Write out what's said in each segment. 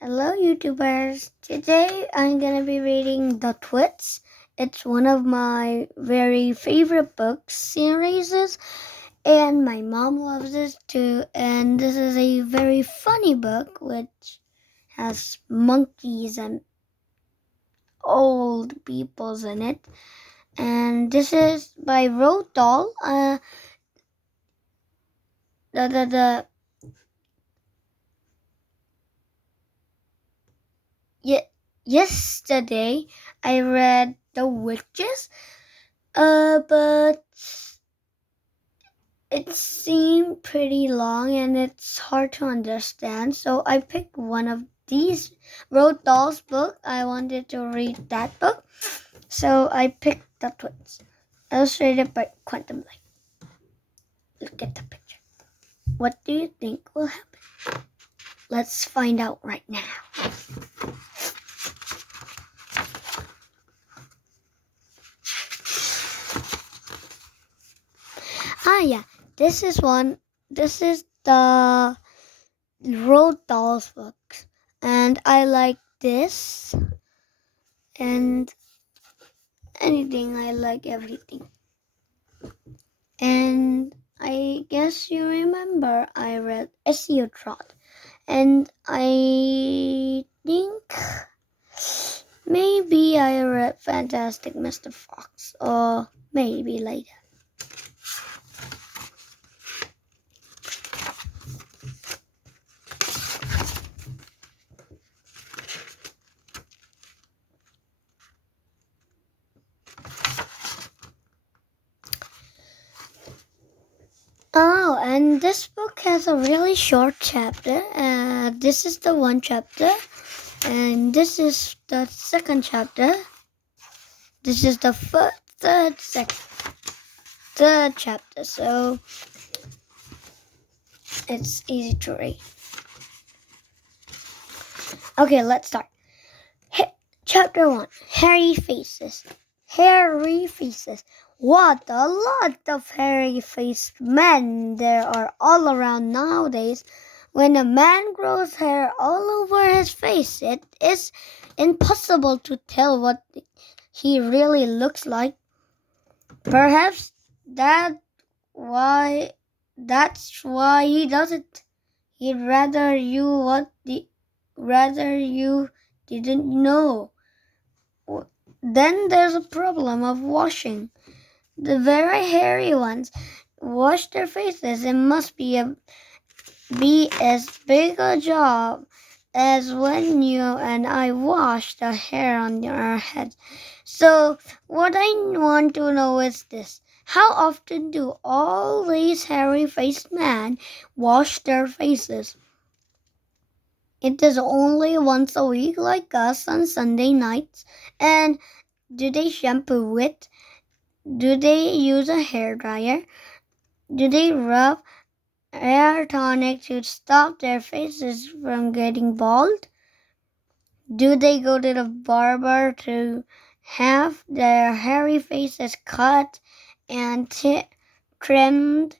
Hello, YouTubers. Today I'm gonna be reading The Twits. It's one of my very favorite book series, and my mom loves it too. And this is a very funny book which has monkeys and old peoples in it. And this is by Roald Dahl. The Yesterday I read The Witches. But it seemed pretty long and it's hard to understand. So I picked one of these Roald Dahl's book. I wanted to read that book. So I picked The Twits, illustrated by Quantum Light. Look at the picture. What do you think will happen? Let's find out right now. Yeah, this is the Roald Dahl's books, and I like this and anything. I like everything. And I guess you remember I read SEO Trot, and I think maybe I read Fantastic Mr. Fox, or maybe later. Oh, and this book has a really short chapter. This is the one chapter, and this is the second chapter. This is the third chapter, so it's easy to read. Okay, let's start. Chapter 1, Hairy Faces. Hairy faces. What a lot of hairy-faced men there are all around nowadays. When a man grows hair all over his face, it is impossible to tell what he really looks like. Perhaps that's why he does it. He'd rather you didn't know. Then there's a problem of washing. The very hairy ones wash their faces. It must be as big a job as when you and I wash the hair on our heads. So what I want to know is this. How often do all these hairy-faced men wash their faces? It is only once a week like us on Sunday nights. And do they shampoo it? Do they use a hairdryer? Do they rub hair tonic to stop their faces from getting bald? Do they go to the barber to have their hairy faces cut and trimmed?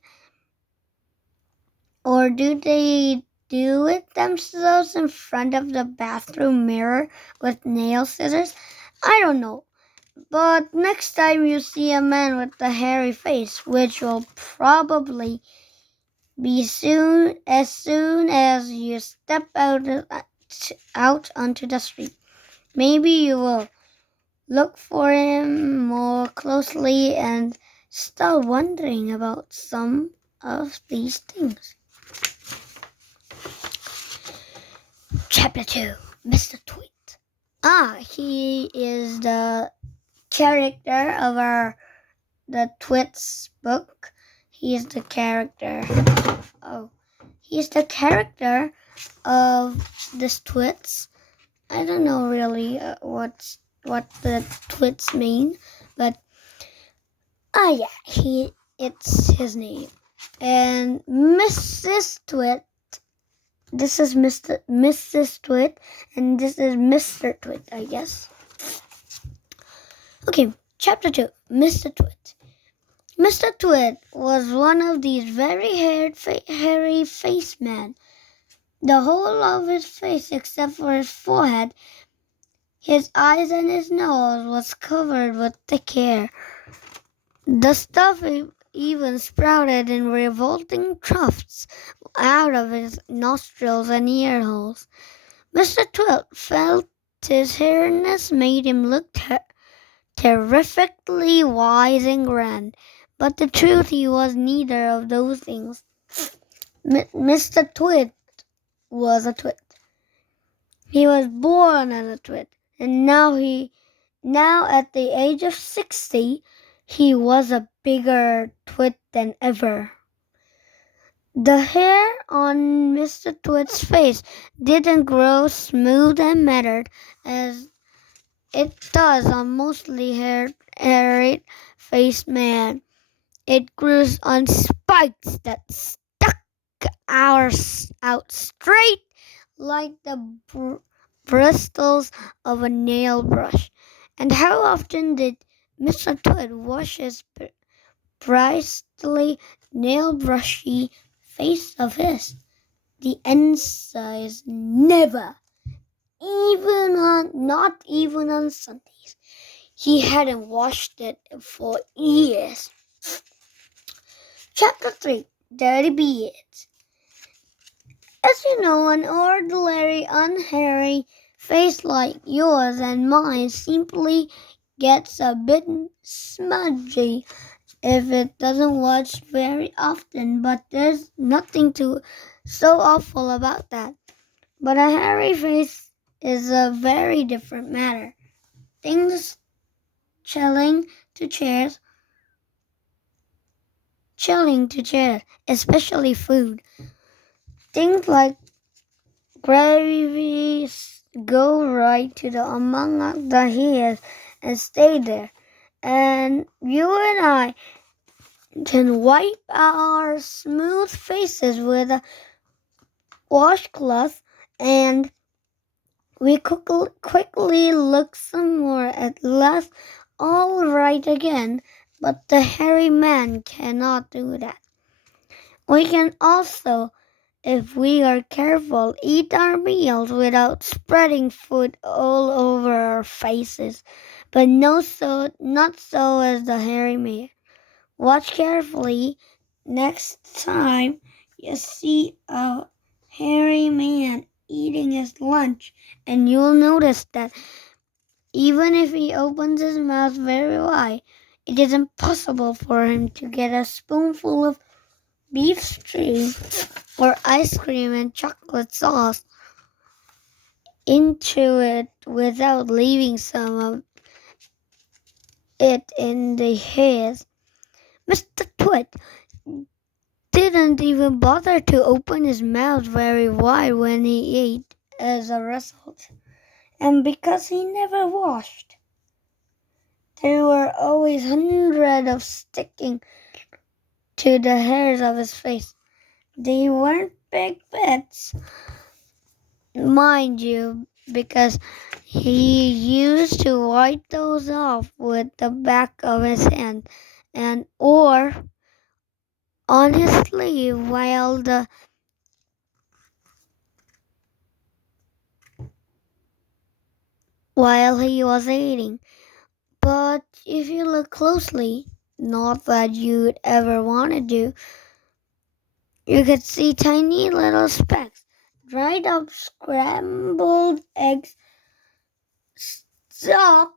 Or do they do it themselves in front of the bathroom mirror with nail scissors? I don't know. But next time you see a man with a hairy face, which will probably be soon as you step out onto the street, maybe you will look for him more closely and start wondering about some of these things. Chapter 2, Mr. Tweet. He is the character of the Twits book. He's the character of this Twits. I don't know really what the Twits mean, but it's his name. And Mrs. Twit. This is Mrs. Twit, and this is Mr. Twit, I guess. Okay, Chapter 2, Mr. Twit. Mr. Twit was one of these very hairy-faced men. The whole of his face, except for his forehead, his eyes and his nose, was covered with thick hair. The stuff even sprouted in revolting tufts out of his nostrils and ear holes. Mr. Twit felt his hairiness made him look terrifically wise and grand, but the truth he was neither of those things. Mr. Twit was a twit. He was born as a twit, and now at the age of 60, he was a bigger twit than ever. The hair on Mr. Twit's face didn't grow smooth and matted as it does on mostly hairy-faced man. It grew on spikes that stuck out straight like the bristles of a nail brush. And how often did Mr. Twit wash his bristly, nail brushy face of his? The answer is never, not even on Sundays. He hadn't washed it for years. Chapter 3, Dirty Beards. As you know, an ordinary unhairy face like yours and mine simply gets a bit smudgy if it doesn't wash very often, but there's nothing so awful about that. But a hairy face is a very different matter. Things chilling to chairs, especially food. Things like gravies go right to the among the hairs and stay there. And you and I can wipe our smooth faces with a washcloth, and we quickly look some more at last all right again. But the hairy man cannot do that. We can also, if we are careful, eat our meals without spreading food all over our faces. But not so as the hairy man. Watch carefully next time you see a hairy man eating his lunch, and you'll notice that even if he opens his mouth very wide, it is impossible for him to get a spoonful of beef stew or ice cream and chocolate sauce into it without leaving some of it in the hairs. Mr. Twit didn't even bother to open his mouth very wide when he ate as a result. And because he never washed, there were always hundreds of sticking to the hairs of his face. They weren't big bits, mind you, because he used to wipe those off with the back of his hand or on his sleeve while he was eating. But if you look closely, not that you'd ever want to do, you could see tiny little specks, dried up scrambled eggs stuck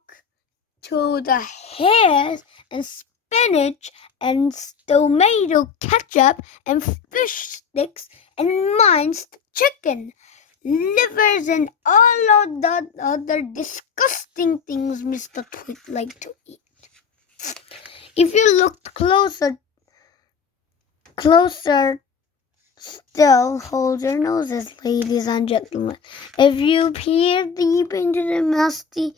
to the hairs, and spinach and tomato ketchup and fish sticks and minced chicken, livers and all of the other disgusting things Mr. Twit liked to eat. If you looked closer still, hold your noses, ladies and gentlemen. If you peer deep into the mousy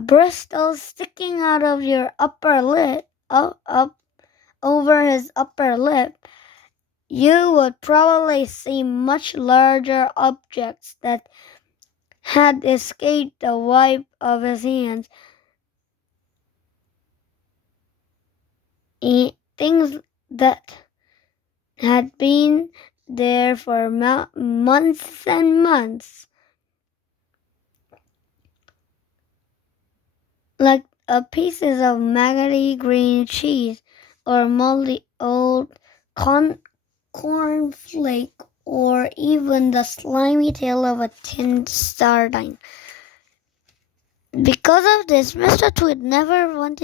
bristles sticking out of your upper lip, up over his upper lip, you would probably see much larger objects that had escaped the wipe of his hands. Things that had been there for months and months, like pieces of maggoty green cheese or moldy old cornflake or even the slimy tail of a tinned sardine. Because of this, Mr. Tweed never went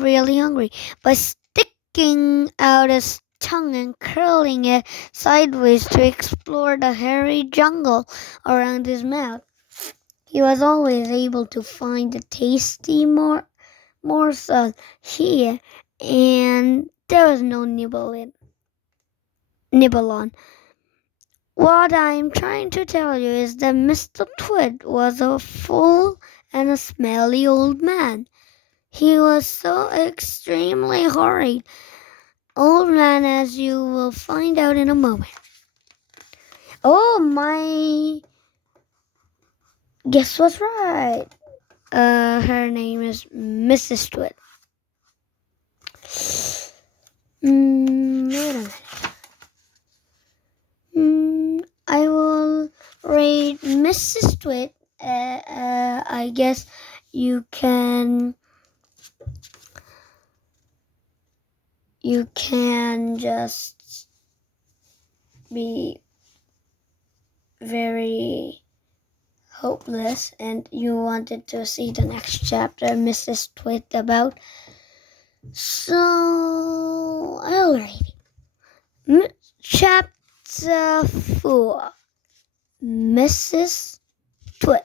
really hungry. By sticking out his tongue and curling it sideways to explore the hairy jungle around his mouth, he was always able to find a tasty morsel here, and there was no nibble on. What I'm trying to tell you is that Mr. Tweed was a full and a smelly old man. He was so extremely horrid old man, as you will find out in a moment. Oh, my guess was right. Her name is Mrs. Tweed. Wait a minute. I will rate Mrs. Tweed. I guess you can just be very hopeless and you wanted to see the next chapter Mrs. Tweed about. So I'll read it. Chapter 4, Mrs. Tweed.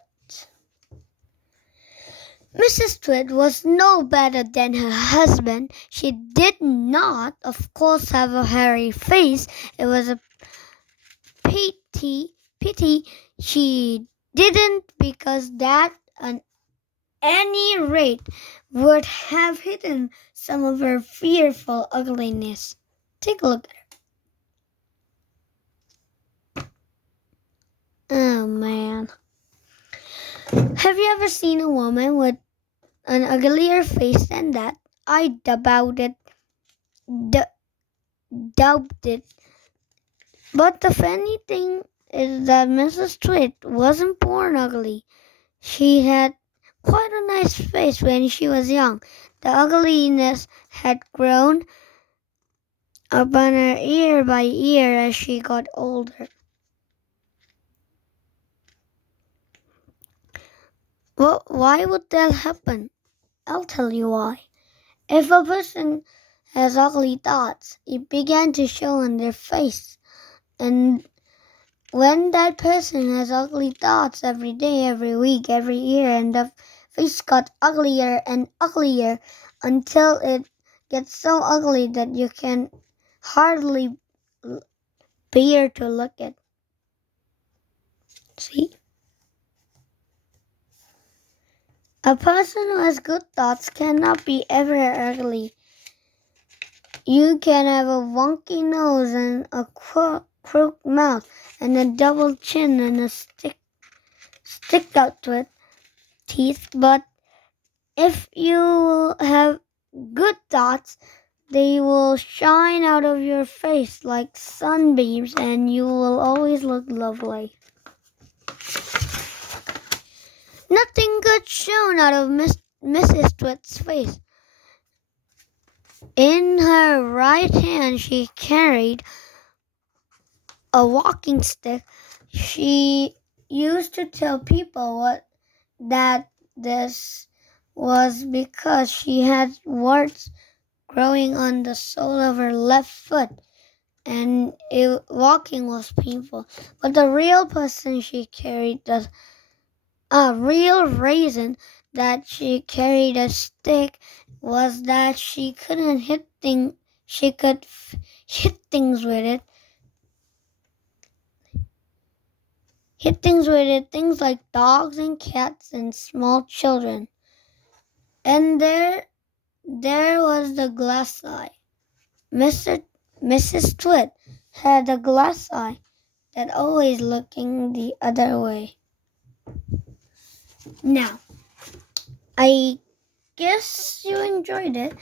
Mrs. Tweed was no better than her husband. She did not, of course, have a hairy face. It was a pity she didn't, because that at any rate would have hidden some of her fearful ugliness. Take a look at her. Oh man. Have you ever seen a woman with an uglier face than that? I doubt it. Doubt it. But the funny thing is that Mrs. Tweed wasn't born ugly. She had quite a nice face when she was young. The ugliness had grown upon her year by year as she got older. Well, why would that happen? I'll tell you why. If a person has ugly thoughts, it began to show on their face. And when that person has ugly thoughts every day, every week, every year, and the face got uglier and uglier until it gets so ugly that you can hardly bear to look at. See? A person who has good thoughts cannot be ever ugly. You can have a wonky nose and a crooked mouth and a double chin and a stick out with teeth, but if you have good thoughts, they will shine out of your face like sunbeams and you will always look lovely. Nothing good shone out of Mrs. Tweed's face. In her right hand she carried a walking stick. She used to tell people that this was because she had warts growing on the sole of her left foot and walking was painful. But the real person she carried, the real reason that she carried a stick was that she couldn't hit things. She could hit things with it. Things like dogs and cats and small children. And there was the glass eye. Mrs. Tweed had a glass eye that always looking the other way. Now, I guess you enjoyed it.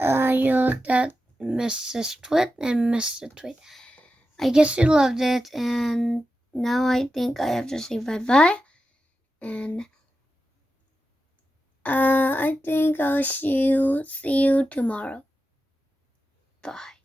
You looked at Mrs. Twit and Mr. Twit. I guess you loved it, and now I think I have to say bye-bye. And I think I'll see you tomorrow. Bye.